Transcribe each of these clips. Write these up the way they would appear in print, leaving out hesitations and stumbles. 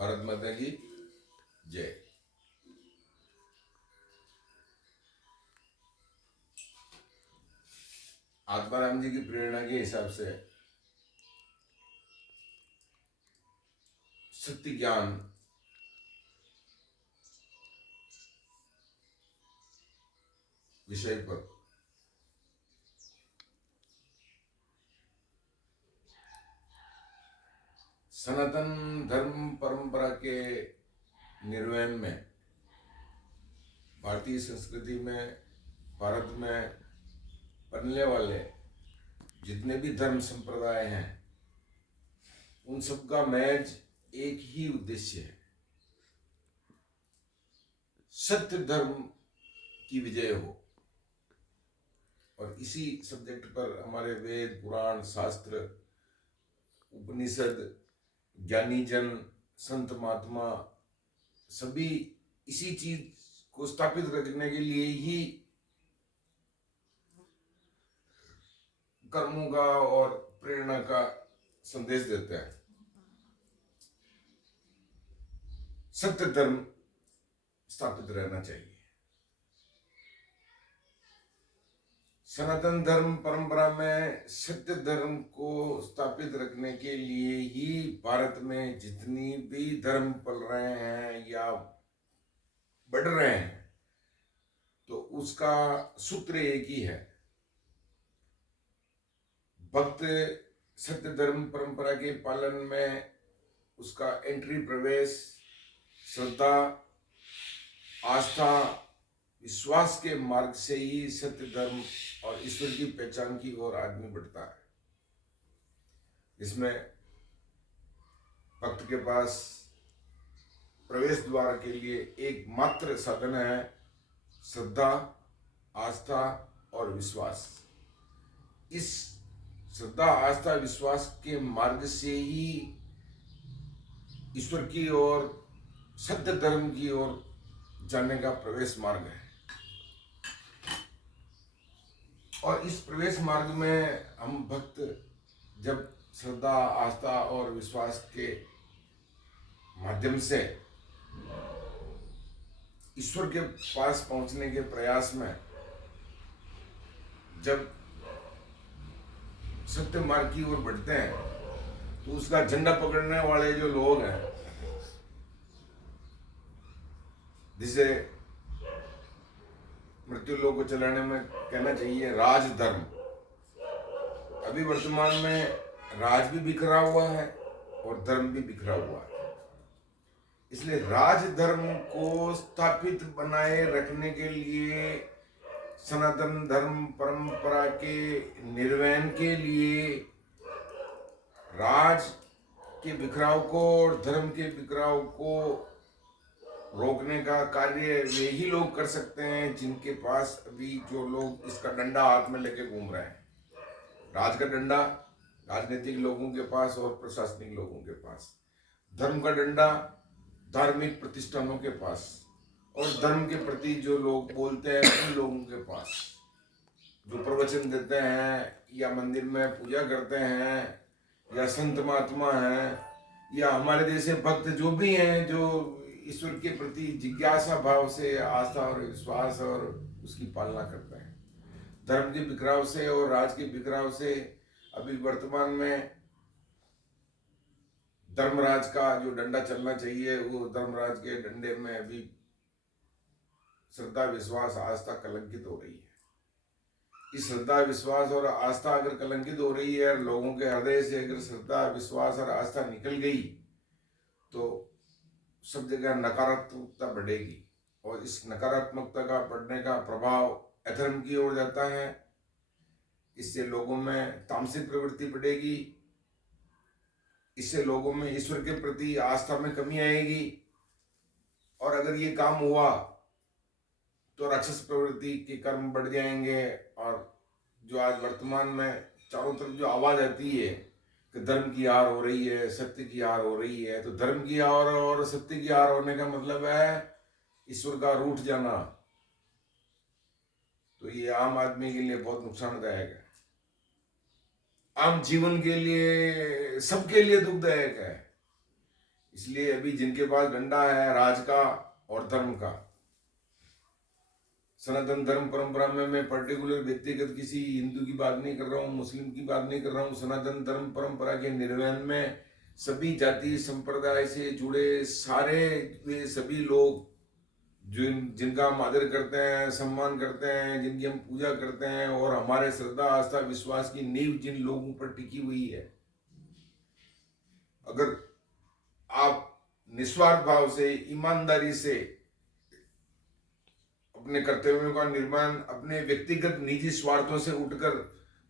भारत माता की जय। आत्माराम जी की प्रेरणा के हिसाब से सत्य ज्ञान विषय पर सनातन धर्म परंपरा के निर्वहन में भारतीय संस्कृति में, भारत में पनने वाले जितने भी धर्म संप्रदाय हैं, उन सबका महज एक ही उद्देश्य है, सत्य धर्म की विजय हो। और इसी सब्जेक्ट पर हमारे वेद, पुराण, शास्त्र, उपनिषद, ज्ञानी जन, संत महात्मा सभी इसी चीज को स्थापित रखने के लिए ही कर्मों का और प्रेरणा का संदेश देते हैं। सत्य धर्म स्थापित रहना चाहिए। सनातन धर्म परंपरा में सत्य धर्म को स्थापित रखने के लिए ही भारत में जितनी भी धर्म पल रहे हैं या बढ़ रहे हैं, तो उसका सूत्र एक ही है। भक्त सत्य धर्म परंपरा के पालन में उसका एंट्री, प्रवेश, श्रद्धा, आस्था, विश्वास के मार्ग से ही सत्य धर्म और ईश्वर की पहचान की ओर आदमी बढ़ता है। इसमें भक्त के पास प्रवेश द्वार के लिए एकमात्र साधन है श्रद्धा, आस्था और विश्वास। इस श्रद्धा, आस्था, विश्वास के मार्ग से ही ईश्वर की ओर, सत्य धर्म की ओर जाने का प्रवेश मार्ग है। और इस प्रवेश मार्ग में हम भक्त जब श्रद्धा, आस्था और विश्वास के माध्यम से ईश्वर के पास पहुंचने के प्रयास में जब सत्य मार्ग की ओर बढ़ते हैं, तो उसका झंडा पकड़ने वाले जो लोग हैं, जिसे मृत्यु लोक को चलाने में कहना चाहिए राजधर्म, अभी वर्तमान में राज भी बिखरा हुआ है और धर्म भी बिखरा हुआ है। इसलिए राजधर्म को स्थापित बनाए रखने के लिए, सनातन धर्म परंपरा के निर्वहन के लिए, राज के बिखराव को और धर्म के बिखराव को रोकने का कार्य वे ही लोग कर सकते हैं जिनके पास अभी जो लोग इसका डंडा हाथ में लेके घूम रहे हैं। राज का डंडा राजनीतिक लोगों के पास और प्रशासनिक लोगों के पास, धर्म का डंडा धार्मिक प्रतिष्ठानों के पास, और धर्म के प्रति जो लोग बोलते हैं उन लोगों के पास, जो प्रवचन देते हैं या मंदिर में पूजा करते हैं या संत महात्मा हैं या हमारे जैसे भक्त जो भी हैं, जो ईश्वर के प्रति जिज्ञासा भाव से आस्था और विश्वास और उसकी पालना करते हैं। धर्म के बिखराव से और राज के बिखराव से अभी वर्तमान में धर्मराज का जो डंडा चलना चाहिए, वो धर्मराज के डंडे में अभी श्रद्धा, विश्वास, आस्था कलंकित हो रही है। इस श्रद्धा, विश्वास और आस्था अगर कलंकित हो रही है, लोगों के हृदय से अगर श्रद्धा, विश्वास और आस्था निकल गई, तो सब जगह नकारात्मकता बढ़ेगी और इस नकारात्मकता का बढ़ने का प्रभाव अधर्म की ओर जाता है। इससे लोगों में तामसिक प्रवृत्ति बढ़ेगी, इससे लोगों में ईश्वर के प्रति आस्था में कमी आएगी, और अगर ये काम हुआ तो राक्षस प्रवृत्ति के कर्म बढ़ जाएंगे। और जो आज वर्तमान में चारों तरफ जो आवाज आती है कि धर्म की हार हो रही है, सत्य की हार हो रही है, तो धर्म की हार और सत्य की हार होने का मतलब है ईश्वर का रूठ जाना। तो ये आम आदमी के लिए बहुत नुकसानदायक है, आम जीवन के लिए, सबके लिए दुखदायक है। इसलिए अभी जिनके पास डंडा है राज का और धर्म का, सनातन धर्म परंपरा में मैं पर्टिकुलर व्यक्तिगत किसी हिंदू की बात नहीं कर रहा हूँ, मुस्लिम की बात नहीं कर रहा हूँ, सनातन धर्म परंपरा के निर्वहन में सभी जाति संप्रदाय से जुड़े सारे वे सभी लोग जिनका हम आदर करते हैं, सम्मान करते हैं, जिनकी हम पूजा करते हैं और हमारे श्रद्धा आस्था विश्वास की नींव जिन लोगों पर टिकी हुई है, अगर आप निस्वार्थ भाव से ईमानदारी से अपने कर्तव्यों का निर्माण अपने व्यक्तिगत निजी स्वार्थों से उठकर,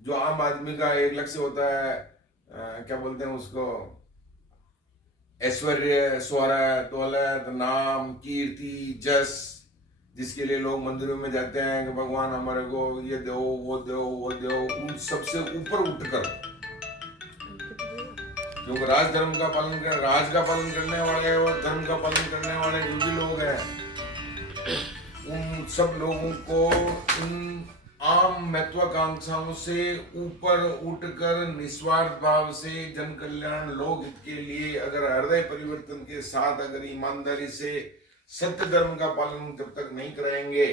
जो आम आदमी का एक लक्ष्य होता है, क्या बोलते हैं उसको, ऐश्वर्य, शोहरत, दौलत, नाम, कीर्ति, जस, जिसके लिए लोग मंदिरों में जाते हैं कि भगवान हमारे को ये दो वो दो वो दो, उन सबसे ऊपर उठकर जो राज धर्म का पालन कर राज का पालन करने वाले और धर्म का पालन करने वाले जो भी लोग हैं, उन सब लोगों को इन आम महत्वाकांक्षाओं से ऊपर उठकर निस्वार्थ भाव से जन कल्याण लोक हित के लिए अगर हृदय परिवर्तन के साथ अगर ईमानदारी से सत्य धर्म का पालन जब तक नहीं कराएंगे,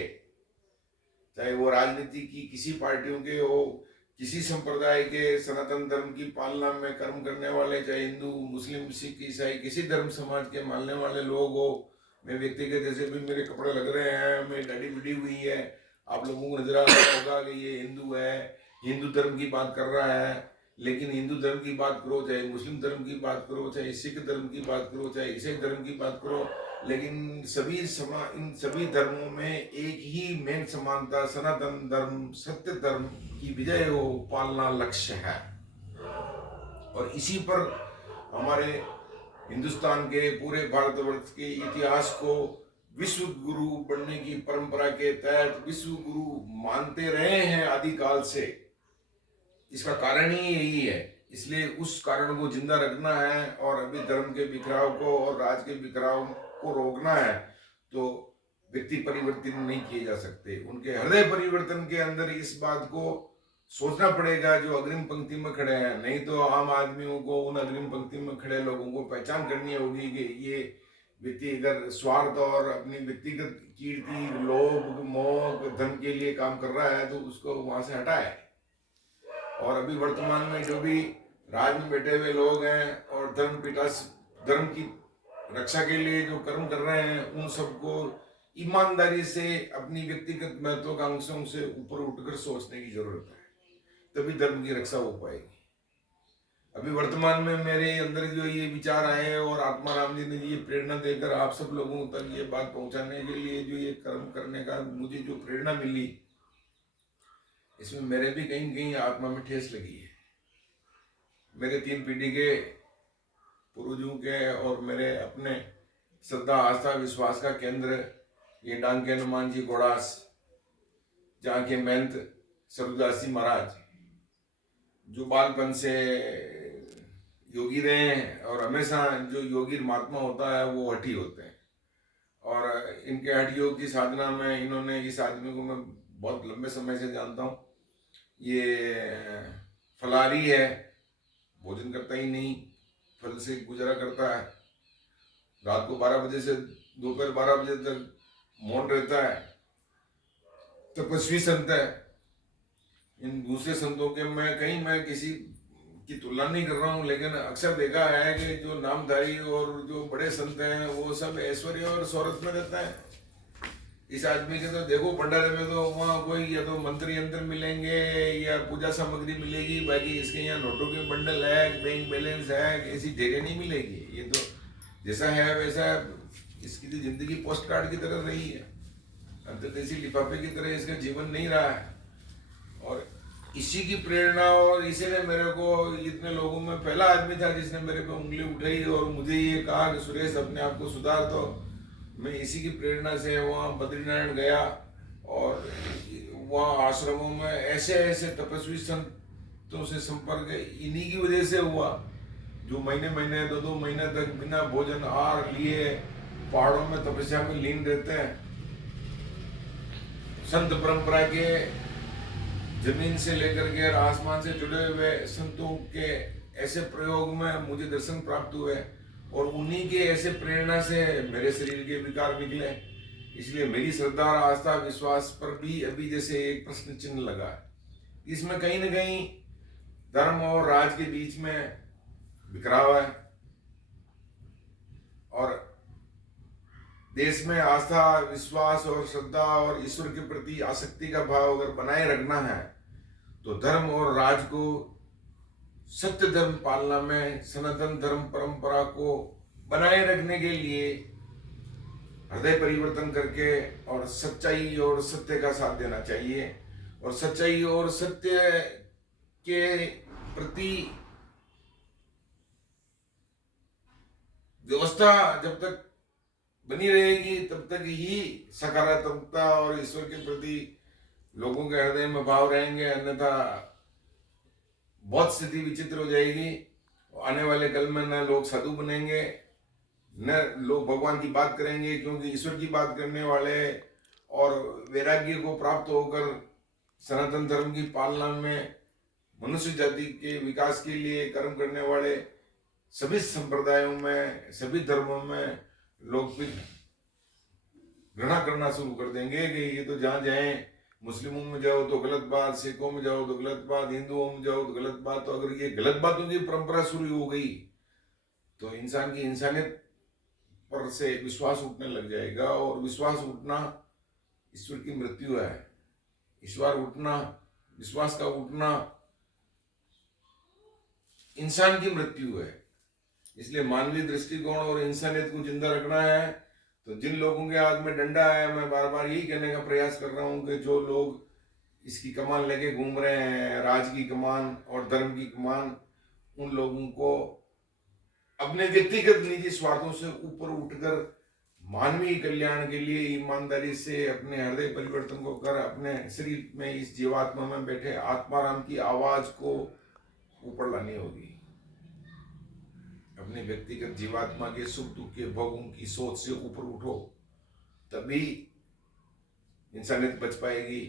चाहे वो राजनीति की किसी पार्टियों के हो, किसी संप्रदाय के, सनातन धर्म की पालना में कर्म करने वाले, चाहे हिंदू, मुस्लिम, सिख, ईसाई, किसी धर्म समाज के मानने वाले लोग हो, मैं व्यक्तिगत जैसे भी मेरे कपड़े लग रहे हैं, मेरी दाढ़ी बिड़ी हुई है, आप लोगों को नजर आ रहा होगा कि ये हिंदू है, हिंदू धर्म की बात कर रहा है। लेकिन हिंदू धर्म की बात करो, चाहे मुस्लिम धर्म की बात करो, चाहे सिख धर्म की बात करो, चाहे ईसाई धर्म की बात करो, लेकिन इन सभी धर्मों में एक ही मेन समानता, सनातन धर्म, सत्य धर्म की विजय हो पालना लक्ष्य है। और इसी पर हमारे हिंदुस्तान के पूरे भारतवर्ष के इतिहास को विश्व गुरु बनने की परंपरा के तहत विश्व गुरु मानते रहे हैं आदिकाल से। इसका कारण ही यही है, इसलिए उस कारण को जिंदा रखना है और अभी धर्म के बिखराव को और राज के बिखराव को रोकना है। तो व्यक्ति परिवर्तन नहीं किए जा सकते, उनके हृदय परिवर्तन के अंदर इस बात को सोचना पड़ेगा जो अग्रिम पंक्ति में खड़े हैं। नहीं तो आम आदमियों को उन अग्रिम पंक्ति में खड़े लोगों को पहचान करनी होगी कि ये व्यक्ति अगर स्वार्थ और अपनी व्यक्तिगत कीर्ति, लोभ, मोह, धन के लिए काम कर रहा है तो उसको वहां से हटाए। और अभी वर्तमान में जो भी राज में बैठे हुए लोग हैं और धर्म की रक्षा के लिए जो कर्म कर रहे हैं, उन सबको ईमानदारी से अपनी व्यक्तिगत महत्वाकांक्षाओं से ऊपर उठकर सोचने की जरूरत है, तभी धर्म की रक्षा हो पाएगी। अभी वर्तमान में मेरे अंदर जो ये विचार आए और आत्मा राम जी ने ये प्रेरणा देकर आप सब लोगों तक ये बात पहुंचाने के लिए जो ये कर्म करने का मुझे जो प्रेरणा मिली, इसमें मेरे भी कहीं कहीं आत्मा में ठेस लगी है। मेरे 3 पीढ़ी के पूर्वजों के और मेरे अपने श्रद्धा आस्था विश्वास का केंद्र ये डांग के हनुमान जी गोड़ास, जहाँ के महंत सरदास जी महाराज जो बालपन से योगी रहे हैं, और हमेशा जो योगी महात्मा होता है वो हठी होते हैं। और इनके हठ योग की साधना में इन्होंने, इस आदमी को मैं बहुत लंबे समय से जानता हूँ, ये फलाहारी है, भोजन करता ही नहीं, फल से गुजारा करता है, रात को 12 बजे से दोपहर 12 बजे तक मौन रहता है, तपस्वी संत है। इन दूसरे संतों के मैं किसी की तुलना नहीं कर रहा हूँ, लेकिन अक्सर देखा है कि जो नामधारी और जो बड़े संत हैं वो सब ऐश्वर्य और शौहरत में रहता है। इस आदमी के तो देखो भंडारे में तो वहाँ कोई या तो मंत्र यंत्र मिलेंगे या पूजा सामग्री मिलेगी, बाकी इसके यहाँ नोटों के बंडल है, बैंक बैलेंस है, ऐसी ढेरे नहीं मिलेगी। ये तो जैसा है वैसा, इसकी तो जिंदगी पोस्ट कार्ड की तरह रही है, अंतर्देशी लिफाफे की तरह इसका जीवन नहीं रहा है। और इसी की प्रेरणा और इसी ने मेरे को, इतने लोगों में पहला आदमी था जिसने मेरे पे उंगली उठाई और मुझे ये कहा कि सुरेश अपने आप को सुधार। तो मैं इसी की प्रेरणा से वहाँ बद्रीनारायण गया और वहाँ आश्रमों में ऐसे ऐसे तपस्वी संतों से संपर्क इन्हीं की वजह से हुआ, जो महीने महीने 2-2 महीने तक बिना भोजन आहार लिए पहाड़ों में तपस्या में लीन रहते हैं। संत परंपरा के जमीन से लेकर के आसमान से जुड़े हुए संतों के ऐसे प्रयोग में मुझे दर्शन प्राप्त हुए और उन्हीं के ऐसे प्रेरणा से मेरे शरीर के विकार निकले। इसलिए मेरी श्रद्धा और आस्था विश्वास पर भी अभी जैसे एक प्रश्न चिन्ह लगा है। इसमें कहीं ना कहीं धर्म और राज के बीच में बिखराव है, और देश में आस्था विश्वास और श्रद्धा और ईश्वर के प्रति आसक्ति का भाव अगर बनाए रखना है तो धर्म और राज को सत्य धर्म पालना में सनातन धर्म परंपरा को बनाए रखने के लिए हृदय परिवर्तन करके और सच्चाई और सत्य का साथ देना चाहिए। और सच्चाई और सत्य के प्रति व्यवस्था जब तक बनी रहेगी तब तक ही सकारात्मकता और ईश्वर के प्रति लोगों के हृदय में भाव रहेंगे, अन्यथा बहुत स्थिति विचित्र हो जाएगी। आने वाले कल में न लोग साधु बनेंगे न लोग भगवान की बात करेंगे, क्योंकि ईश्वर की बात करने वाले और वैराग्य को प्राप्त होकर सनातन धर्म की पालना में मनुष्य जाति के विकास के लिए कर्म करने वाले सभी संप्रदायों में सभी धर्मों में लोग फिर घृणा करना शुरू कर देंगे कि ये तो जहाँ जाए, मुस्लिमों में जाओ तो गलत बात, सिखों में जाओ तो गलत बात, हिंदुओं में जाओ तो गलत बात। तो अगर ये गलत बातों की परंपरा शुरू हो गई तो इंसान की इंसानियत पर से विश्वास उठने लग जाएगा, और विश्वास उठना ईश्वर की मृत्यु है। ईश्वर उठना, विश्वास का उठना इंसान की मृत्यु है। इसलिए मानवीय दृष्टिकोण और इंसानियत को जिंदा रखना है तो जिन लोगों के हाथ में डंडा है, मैं बार बार यही कहने का प्रयास कर रहा हूं कि जो लोग इसकी कमान लेके घूम रहे हैं, राज की कमान और धर्म की कमान, उन लोगों को अपने व्यक्तिगत निजी स्वार्थों से ऊपर उठकर मानवीय कल्याण के लिए ईमानदारी से अपने हृदय परिवर्तन को कर अपने शरीर में इस जीवात्मा में बैठे आत्माराम की आवाज को ऊपर लानी होगी। अपने व्यक्तिगत जीवात्मा के सुख दुख के भोगों की सोच से ऊपर उठो, तभी इंसानियत बच पाएगी।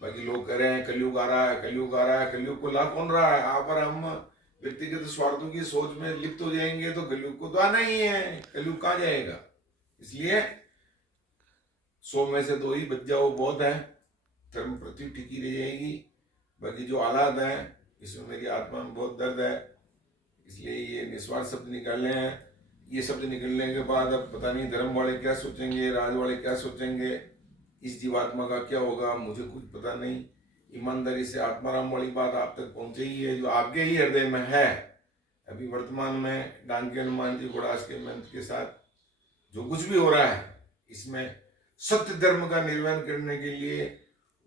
बाकी लोग कह रहे हैं कलयुग आ रहा है, कलयुग आ रहा है, कलयुग को ला कौन रहा है? आप और हम व्यक्तिगत स्वार्थों की सोच में लिप्त हो जाएंगे तो कलयुग को तो आना ही है, कलयुग कहाँ जाएगा? इसलिए 100 में से 2 ही बच जाओ बहुत है, धर्म पृथ्वी टिकी रह जाएगी। बाकी जो हालात हैं इसमें मेरी आत्मा में बहुत दर्द है, इसलिए ये निस्वार्थ शब्द निकालने हैं। ये शब्द निकलने के बाद अब पता नहीं धर्म वाले क्या सोचेंगे, राज वाले क्या सोचेंगे, इस जीवात्मा का क्या होगा, मुझे कुछ पता नहीं। ईमानदारी से आत्माराम वाली बात आप तक पहुंचे ही है, जो आपके ही हृदय में है। अभी वर्तमान में डांके हनुमान जी घोड़ास के मंत्र के साथ जो कुछ भी हो रहा है, इसमें सत्य धर्म का निर्वहन करने के लिए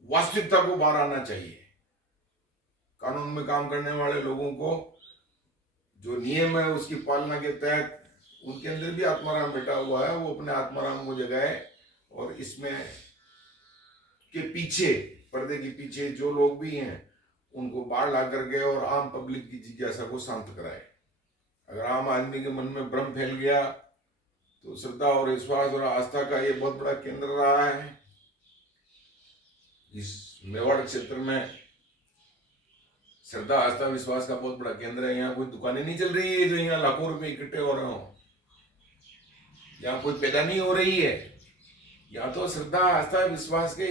वास्तविकता को बाहर आना चाहिए। कानून में काम करने वाले लोगों को जो नियम है उसकी पालना के तहत उनके अंदर भी आत्माराम बैठा हुआ है, वो अपने आत्माराम को जगाए और इसमें के पीछे, पर्दे के पीछे जो लोग भी हैं उनको बाहर ला करके और आम पब्लिक की जिज्ञासा को शांत कराए। अगर आम आदमी के मन में भ्रम फैल गया तो श्रद्धा और विश्वास और आस्था का ये बहुत बड़ा केंद्र रहा है। इस मेवाड़ क्षेत्र में श्रद्धा आस्था विश्वास का बहुत बड़ा केंद्र है। यहाँ कोई दुकानें नहीं चल रही है जो यहाँ लाखों रुपए इकट्ठे हो रहे हो, यहाँ कोई पैदा नहीं हो रही है। यहाँ तो श्रद्धा आस्था विश्वास के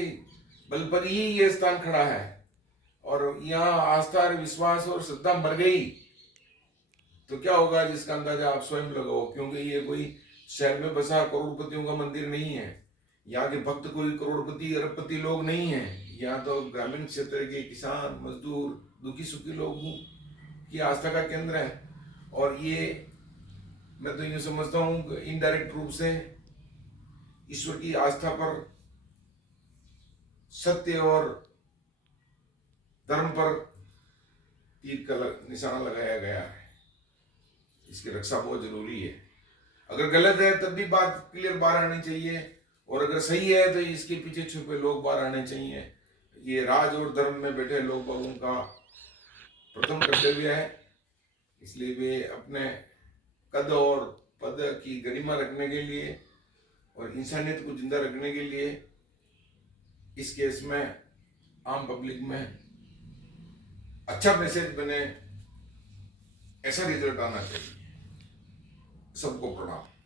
बल पर ही ये स्थान खड़ा है, और यहाँ आस्था और विश्वास और श्रद्धा मर गई तो क्या होगा जिसका अंदाजा आप स्वयं लगाओ। क्योंकि ये कोई शहर में बसा करोड़पतियों का मंदिर नहीं है, यहाँ के भक्त कोई करोड़पति अरबपति लोग नहीं है। यहाँ तो ग्रामीण क्षेत्र के किसान मजदूर दुखी सुखी लोगों की आस्था का केंद्र है। और ये मैं तो यूं समझता हूँ कि इनडायरेक्ट रूप से ईश्वर की आस्था पर, सत्य और धर्म पर तीर का निशाना लगाया गया है। इसकी रक्षा बहुत जरूरी है। अगर गलत है तब भी बात क्लियर बाहर आनी चाहिए, और अगर सही है तो इसके पीछे छुपे लोग बाहर आने चाहिए। ये राज और धर्म में बैठे लोगों का प्रथम कर्तव्य है। इसलिए वे अपने कद और पद की गरिमा रखने के लिए और इंसानियत को जिंदा रखने के लिए इस केस में आम पब्लिक में अच्छा मैसेज बने, ऐसा रिजल्ट आना चाहिए। सबको प्रणाम।